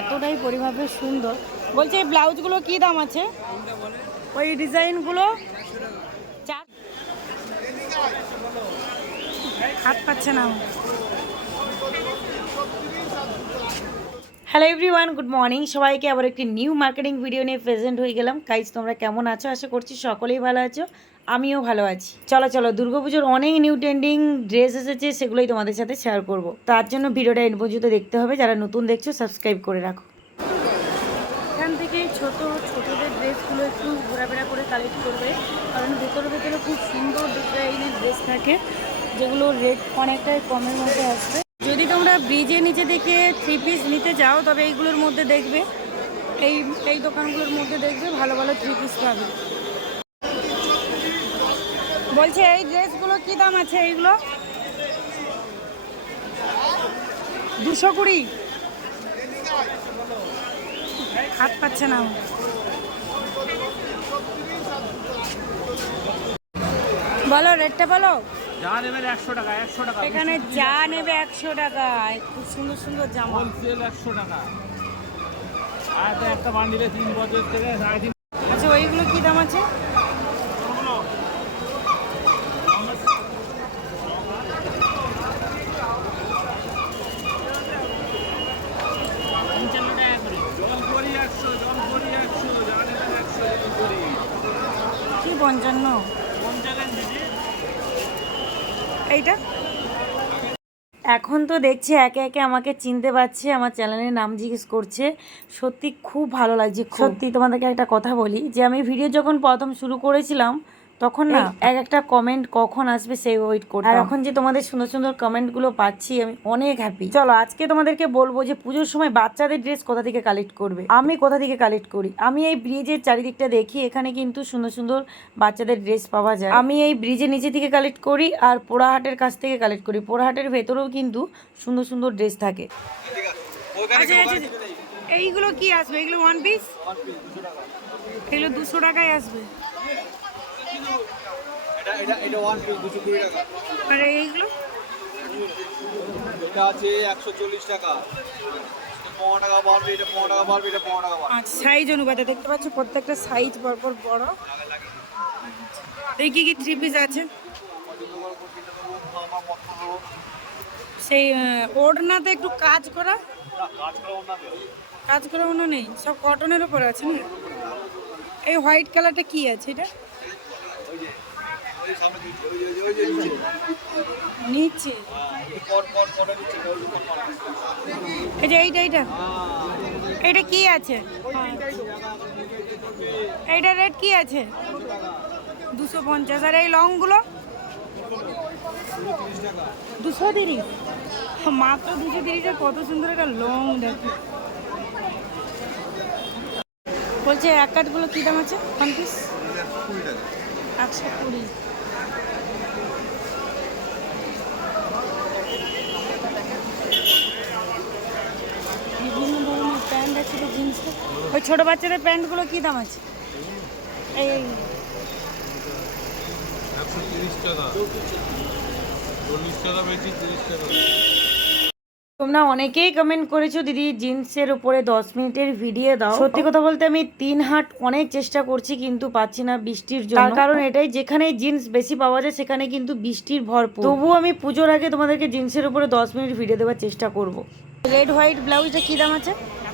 এতটাই পরিভাবে সুন্দর। বলছে, এই ব্লাউজগুলো কি দাম আছে? ওই ডিজাইনগুলো চার হাত পাচ্ছে না। হ্যালো এভরিওয়ান গুড মর্নিং সবাইকে আবার একটি নিউ মার্কেটিং ভিডিও নিয়ে প্রেজেন্ট হয়ে গেলাম। গাইজ তোমরা কেমন আছো? আশা করছি সকলেই ভালো আছো। আমিও ভালো আছি। চলো চলো দুর্গাপুজোর অনেক নিউ ট্রেন্ডিং ড্রেস এসেছে, সেগুলোই তোমাদের সাথে শেয়ার করব। তার জন্য ভিডিওটা এন পর্যন্ত দেখতে হবে, যারা নতুন দেখছ সাবস্ক্রাইব করে রাখো। এখান থেকে ছোট, ছোটদের ড্রেসগুলো একটু ঘোরাফেরা করে কালেক্ট করবে। কারণ ভেতরে ভেতরে খুব সুন্দর ডিজাইনের ড্রেস থাকে, যেগুলো রেট অনেকটাই কমের মধ্যে আসবে। যদি তোমরা ব্রিজের নিচে দেখে থ্রি পিস নিতে যাও, তবে এইগুলোর মধ্যে দেখবে, এই এই দোকানগুলোর মধ্যে দেখবে ভালো ভালো থ্রি পিস পাবে। বলছে এই ড্রেসগুলো কি দাম আছে এইগুলো? দুশো কুড়ি। হাত পাচ্ছে না বলো রেটটা বলো। যা নেবেন একশো টাকা একশো টাকা। এখানে যা নেবে একশো টাকা খুব সুন্দর সুন্দর জামা। হোলসেল একশো টাকা। আর একটা বান্ডিলে তিন বছর থেকে সাড়ে তিন আচ্ছা ওইগুলো কি দাম আছে পঞ্চান্ন টাকা করে জল করি একশো জল করি একশো যা নেবেন একশো জল করি কি পঞ্চান্ন। এইটা? এখন তো দেখছি একে একে আমাকে চিনতে পারছে, আমার চ্যানেলের নাম জিজ্ঞেস করছে। সত্যি খুব ভালো লাগছে সত্যি তোমাদেরকে একটা কথা বলি, যে আমি ভিডিও যখন প্রথম শুরু করেছিলাম তখন না এক একটা কমেন্ট কখন আসবে সেই ওয়েট করতাম। আর এখন যে তোমাদের সুন্দর সুন্দর কমেন্টগুলো পাচ্ছি আমি অনেক হ্যাপি চলো আজকে তোমাদেরকে বলব যে পুজোর সময় বাচ্চাদের ড্রেস কোথা থেকে কালেক্ট করবে? আমি কোথা থেকে কালেক্ট করি? আমি এই ব্রিজের চারিদিকটা দেখি এখানে কিন্তু সুন্দর সুন্দর বাচ্চাদের ড্রেস পাওয়া যায়। আমি এই ব্রিজের নিচে থেকে কালেক্ট করি আর পোড়াহাটের কাছ থেকে কালেক্ট করি। পোড়াহাটের ভেতরেও কিন্তু সুন্দর সুন্দর ড্রেস থাকে। আচ্ছা আচ্ছা এইগুলো কি আসবে? এগুলো ওয়ান পিস এগুলো দুশো টাকায় আসবে এটা এটা এটা ওয়ান পিস দুশো কুড়ি টাকা আর এইগুলো? এটা আছে একশো চল্লিশ টাকা। বাড়বে আচ্ছা সাইজ অনুপাতে দেখতে পাচ্ছ প্রত্যেকটা সাইজ পরপর বড়। এই কি কি থ্রি পিস আছে? সেই ওড়নাতে একটু কাজ করা? কাজ করা মনে নেই সব কটনের উপরে আছে না? এই হোয়াইট কালারটা কি আছে এটা? নিচে। এই যে এইটা এইটা। এটা কি আছে? এইটা রেট কি আছে? দুশো পঞ্চাশ। আর এই লংগুলো? দুশো তিরিশ। মাত্র দুশো তিরিশে কত সুন্দর একটা লং দেখো। বলছে এক কাঠগুলো কী দাম আছে? ওয়ান পিস একশো কুড়ি বিভিন্ন ধরনের তো জিন্সের ওই ছোটো বাচ্চাদের প্যান্টগুলো কী দাম আছে? এই এই। একশো তিরিশ টাকা। চল্লিশ টাকা বেশি তিরিশ টাকা। তোমরা অনেকেই কমেন্ট করেছ দিদি জিন্সের উপরে দশ মিনিটের ভিডিও দাও। সত্যি কথা বলতে আমি তিন হাট অনেক চেষ্টা করছি কিন্তু পাচ্ছি না বৃষ্টির জন্য। কারণ এটাই যেখানে জিন্স বেশি পাওয়া যায় সেখানে কিন্তু বৃষ্টির ভরপুর। তবুও আমি পুজোর আগে তোমাদেরকে জিন্সের উপরে দশ মিনিট ভিডিও দেওয়ার চেষ্টা করব। রেড হোয়াইট ব্লাউজটা কী দাম আছে?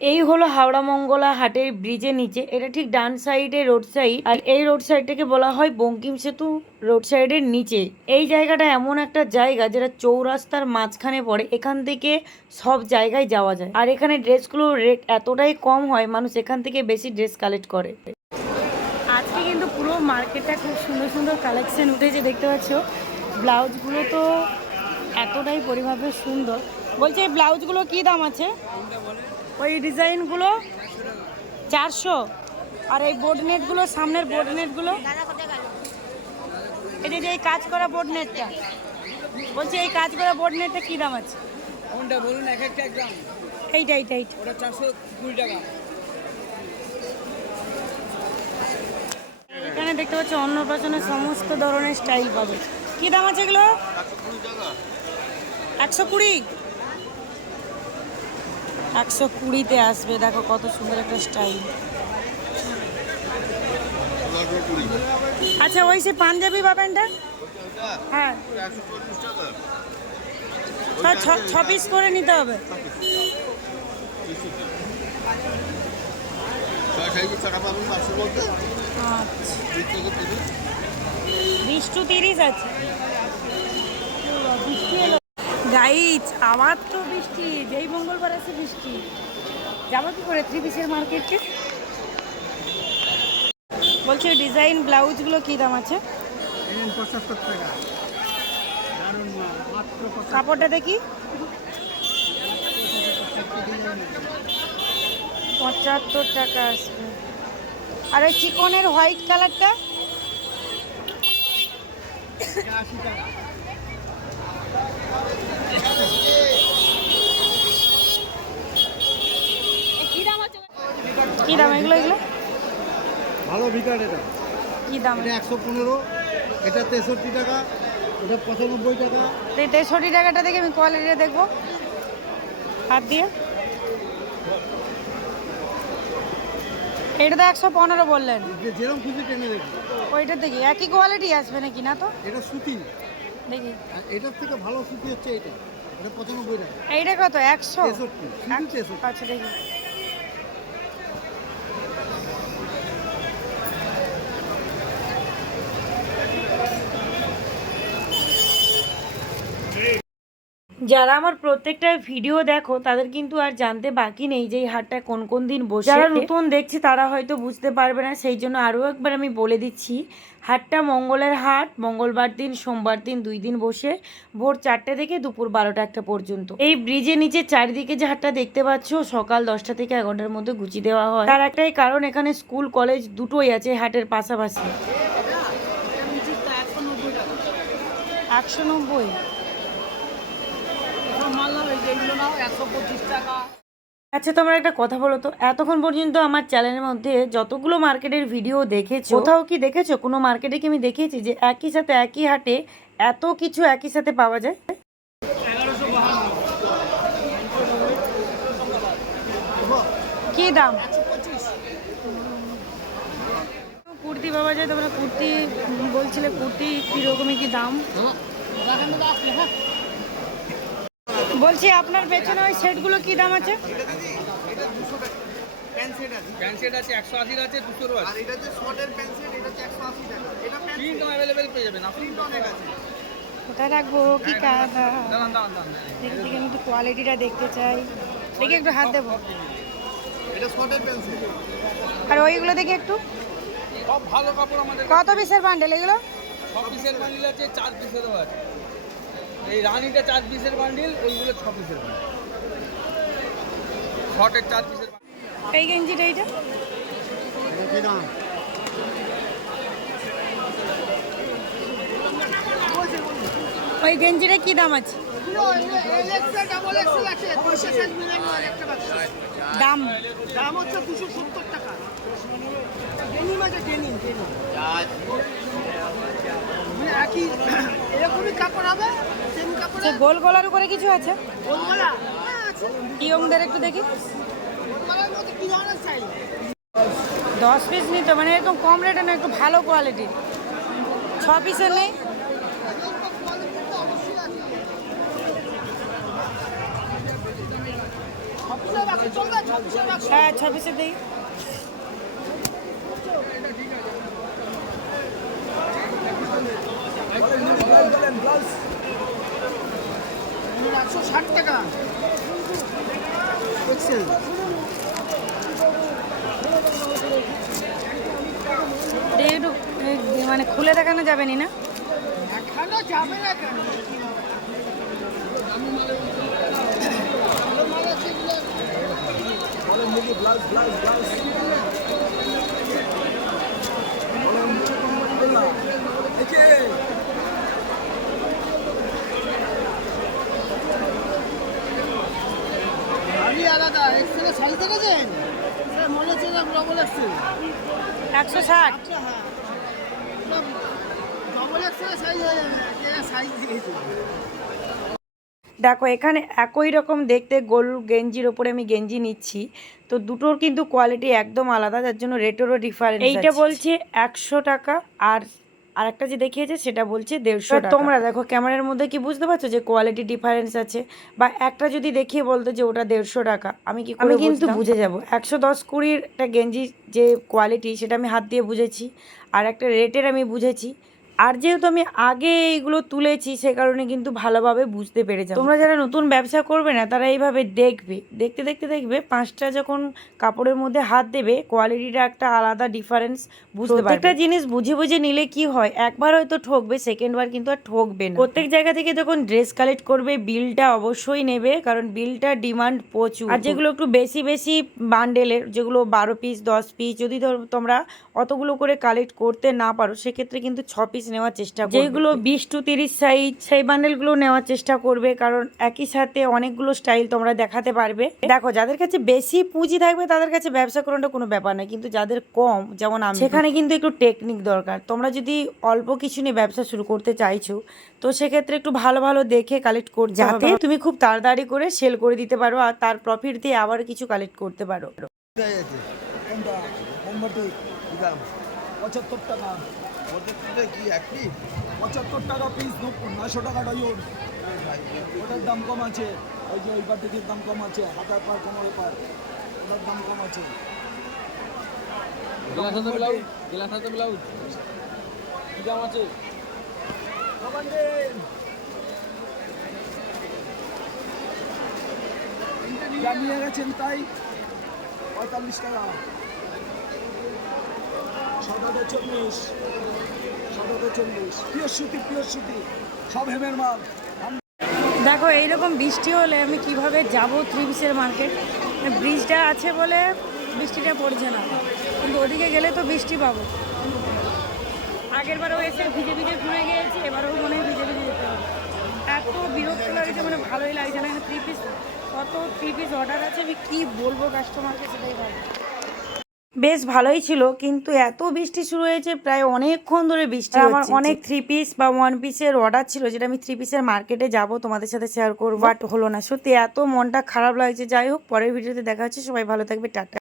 এই হলো হাওড়া মঙ্গলা হাটের ব্রিজের নিচে। এটা ঠিক ডান সাইডে রোড সাইড। আর এই রোড সাইডটাকে বলা হয় বঙ্কিম সেতু রোড সাইডের নিচে। এই জায়গাটা এমন একটা জায়গা যেটা চৌরাস্তার মাঝখানে পড়ে। এখান থেকে সব জায়গায় যাওয়া যায়। আর এখানে ড্রেসগুলোর রেট এতটাই কম হয়, মানুষ এখান থেকে বেশি ড্রেস কালেক্ট করে। আজকে কিন্তু পুরো মার্কেটটা খুব সুন্দর সুন্দর কালেকশন উঠেছে, দেখতে পাচ্ছ। ব্লাউজগুলো তো এতটাই পরিভাবে সুন্দর। বলছে এই ব্লাউজগুলো কি দাম আছে? ওই ডিজাইনগুলো চারশো। আর এই বোর্ড নেটগুলো সামনের বোর্ড নেটগুলো এটা যে এই কাজ করা বোর্ড নেটটা বলছি এই কাজ করা বোর্ড নেটটা কী দাম আছে? কোনটা বলুন এক একটা একদম এইটা এইটা এইটা। ওটা চারশো কুড়ি টাকা। এখানে দেখতে পাচ্ছ অন্নপ্রাশনের সমস্ত ধরনের স্টাইল পাবে। কি দাম আছে এগুলো? একশো কুড়ি? একশো কুড়িতে আসবে। দেখো কত সুন্দর একটা স্টাইল। আচ্ছা ওই সে পাঞ্জাবি পাবেনটা হ্যাঁ। ছ- পিস করে নিতে হবে। আচ্ছা। বিশ টু তিরিশ আছে। গাইজ আবার তো বৃষ্টি যেই মঙ্গলবার আছে বৃষ্টি। যাব কি করে? থ্রি পিসের মার্কেটে বলছি ডিজাইন ব্লাউজগুলো কী দাম আছে? কাপড়টা দেখি। পঁচাত্তর টাকা আসবে আর ওই চিকনের হোয়াইট কালারটা? আশি টাকা। কি দাম এগুলো এগুলো? ভালো ভিকার এটা। কি দাম? এটা একশো পনেরো এটা তেষট্টি টাকা এটা পঁচানব্বই টাকা। এই তেষট্টি টাকাটা দেখে আমি কোয়ালিটিটা দেখব। হাত দিয়ে। এটা তো একশো পনেরো বললেন। যে যেরকম খুশি টেনে দেখি ওইটা দেখি একই কোয়ালিটি আসবে নাকি না তো? এটা সুতি। দেখি। এটার থেকে ভালো সুতি হচ্ছে এটা। এটা পঁচানব্বই টাকা। এইটা কত? একশো? আচ্ছা দেখি। যারা আমার প্রত্যেকটা ভিডিও দেখো তাদের কিন্তু আর জানতে বাকি নেই যে এই হাটটা কোন কোন দিন বসে যারা নতুন দেখছে তারা হয়তো বুঝতে পারবে না সেই জন্য আরও একবার আমি বলে দিচ্ছি হাটটা মঙ্গলের হাট মঙ্গলবার দিন সোমবার দিন দুই দিন বসে ভোর চারটে থেকে দুপুর বারোটা একটা পর্যন্ত। এই ব্রিজের নিচে চারিদিকে যে হাটটা দেখতে পাচ্ছ সকাল দশটা থেকে এগারোটার মধ্যে গুছিয়ে দেওয়া হয়। তার একটাই কারণ এখানে স্কুল কলেজ দুটোই আছে হাটের পাশাপাশি। একশো নব্বই? একশো পঁচিশ টাকা। আচ্ছা তোমরা একটা কথা বলো তো। এতক্ষণ পর্যন্ত আমার চ্যানেলের মধ্যে যতগুলো মার্কেটের ভিডিও দেখেছ কোথাও কি দেখেছ? কোনো মার্কেটে কি আমি দেখেছি যে একই সাথে একই হাটে এত কিছু একই সাথে পাওয়া যায়? কি দাম? কুর্তি পাওয়া যায় তোমরা কুর্তি বলছিলে কুর্তি কিরকমই কি দাম? বলছি আপনার পেছনে ওই সেটগুলো কি দাম আছে? প্যান্ট সেট আছে একশো আশির আছে দুশোরও আছে। আর এটা যে শর্টের পেন্সিল এটা হচ্ছে একশো আশি টাকা। এটা প্রিন্ট অ্যাভেলেবেল পেয়ে যাবেন আপনি অনেক আছে। কোথায় রাখব? কি কাদা দাঁড়ান দাঁড়ান দাঁড়ান। দেখি দেখি আমি একটু কোয়ালিটিটা দেখতে চাই। দেখি একটু হাত দেবো। এটা শর্টের পেন্সিল আর ওইগুলো দেখি একটু। সব ভালো কাপড় আমাদের কত পিসের বান্ডেল এগুলো? পিসের বান্ডিল আছে চার পিসেরও আছে। এই রানিটা চার পিসের বান্ডিল ওইগুলো ছ পিসের বান্ডিল শর্টের চার পিসের এই গেঞ্জিটা এইটা? ওই গেঞ্জিটা কি দাম আছে? দাম? দাম হচ্ছে দুশো সত্তর টাকা। ডেনিম আছে ডেনিম ডেনিম। মানে একই এরকমই কাপড় হবে সেম কাপড় গোল গলার উপরে কিছু আছে? গোলগলা হ্যাঁ একটু দেখি। দশ পিস নিতে মানে এরকম কম রেটে না একটু ভালো কোয়ালিটির ছ পিসের নেই অফিসের বাকি চলবে অফিসের বাকি হ্যাঁ ছ পিসের একশো ষাট টাকা এক্সেল একটু মানে খুলে দেখানো যাবে না? এখানে যাবে না কেন ভালো মাল আছে এগুলো। আলাদা এক্সেলের সাইজ দেখেছেন? স্যার মনে হচ্ছে ডবল এক্সেল একশো ষাট। আচ্ছা হ্যাঁ। ডবল এক্সেলের সাইজ হয়ে যাবে সাইজ দিয়েছে দেখো এখানে একই রকম দেখতে গোল গেঞ্জির ওপরে আমি গেঞ্জি নিচ্ছি। তো দুটোর কিন্তু কোয়ালিটি একদম আলাদা যার জন্য রেটেরও ডিফারেন্স এইটা বলছে একশো টাকা আর আরেকটা যে দেখিয়েছে সেটা বলছে দেড়শো তোমরা দেখো ক্যামেরার মধ্যে কি বুঝতে পারছ যে কোয়ালিটি ডিফারেন্স আছে? বা একটা যদি দেখিয়ে বলতো যে ওটা দেড়শো টাকা আমি কি আমি কিন্তু বুঝে যাব। একশো দশ কুড়ির একটা গেঞ্জি যে কোয়ালিটি সেটা আমি হাত দিয়ে বুঝেছি আর একটা রেটের আমি বুঝেছি। আর যেহেতু আমি আগে এইগুলো তুলেছি, সে কারণে কিন্তু ভালোভাবে বুঝতে পেরে যাব তোমরা যারা নতুন ব্যবসা করবে না, তারা এইভাবে দেখবে। দেখতে দেখতে, দেখবে পাঁচটা যখন কাপড়ের মধ্যে হাত দেবে, কোয়ালিটিটা একটা আলাদা ডিফারেন্স বুঝতে পারবে। একটা জিনিস বুঝে বুঝে নিলে কি হয়? একবার হয়তো ঠকবে সেকেন্ড বার কিন্তু আর ঠকবে না। প্রত্যেক জায়গা থেকে যখন ড্রেস কালেক্ট করবে বিলটা অবশ্যই নেবে, কারণ বিলটা ডিমান্ড প্রচুর। আর যেগুলো একটু বেশি বেশি বান্ডেলের যেগুলো বারো পিস দশ পিস যদি ধরো তোমরা অতগুলো করে কালেক্ট করতে না পারো, সেক্ষেত্রে কিন্তু ছ পিস নেওয়ার চেষ্টা করবে যেগুলো বিশ টু তিরিশ সাইজ সেই বান্ডেলগুলো নেওয়ার চেষ্টা করবে কারণ একই সাথে অনেকগুলো স্টাইল তোমরা দেখাতে পারবে দেখো যাদের কাছে বেশি পুঁজি থাকবে তাদের কাছে ব্যবসা করাটা কোনো ব্যাপার নয় কিন্তু যাদের কম যেমন আমি সেখানে কিন্তু একটু টেকনিক দরকার তোমরা যদি অল্প কিছু নিয়ে ব্যবসা শুরু করতে চাইছো তো সেক্ষেত্রে একটু ভালো ভালো দেখে কালেক্ট করতে যাতে তুমি খুব তাড়াতাড়ি করে সেল করে দিতে পারো আর তার প্রফিট দিয়ে আবার কিছু কালেক্ট করতে পারো পঁচাত্তর টাকা ওদের কি একই পঁচাত্তর টাকা পিস নশো টাকা ডজন ওটার দাম কম আছে। ওই যে ওই বাটিকের দাম কম আছে। হাতার পার কোমরে পার। ওটার দাম কম আছে। গেলাস হাতে ব্লাউজ? গেলাস হাতে ব্লাউজ? কি দাম আছে? জানিয়ে গেছেন তাই পঁয়তাল্লিশ টাকা। সাদাতে চল্লিশ সাদাতে চল্লিশ। সব হেমের মাল। দেখো, এইরকম বৃষ্টি হলে আমি কীভাবে যাব পিসের মার্কেট? ব্রিজটা আছে বলে বৃষ্টিটা পড়ছে না। কিন্তু ওদিকে গেলে তো বৃষ্টি পাবো। আগের বারও এসে ভিজে ভিজে ঘুরে গিয়েছি, এবারেও মনে হয় ভিজে ভিজে যেতে হবে। এত বিরক্ত লাগছে মানে ভালোই লাগছে না। থ্রি পিস কত থ্রি পিস অর্ডার আছে, আমি কী বলব কাস্টমারকে সেটাই ভাবো বেশ ভালোই ছিল কিন্তু এত বৃষ্টি শুরু হয়েছে প্রায় অনেকক্ষণ ধরে বৃষ্টি আমার অনেক থ্রি পিস বা ওয়ান পিসের অর্ডার ছিল যেটা আমি থ্রি পিসের মার্কেটে যাব তোমাদের সাথে শেয়ার করব বাট হলো না। সত্যি এত মনটা খারাপ লাগছে যাই হোক পরের ভিডিওতে দেখা হচ্ছে সবাই ভালো থাকবে টাটা।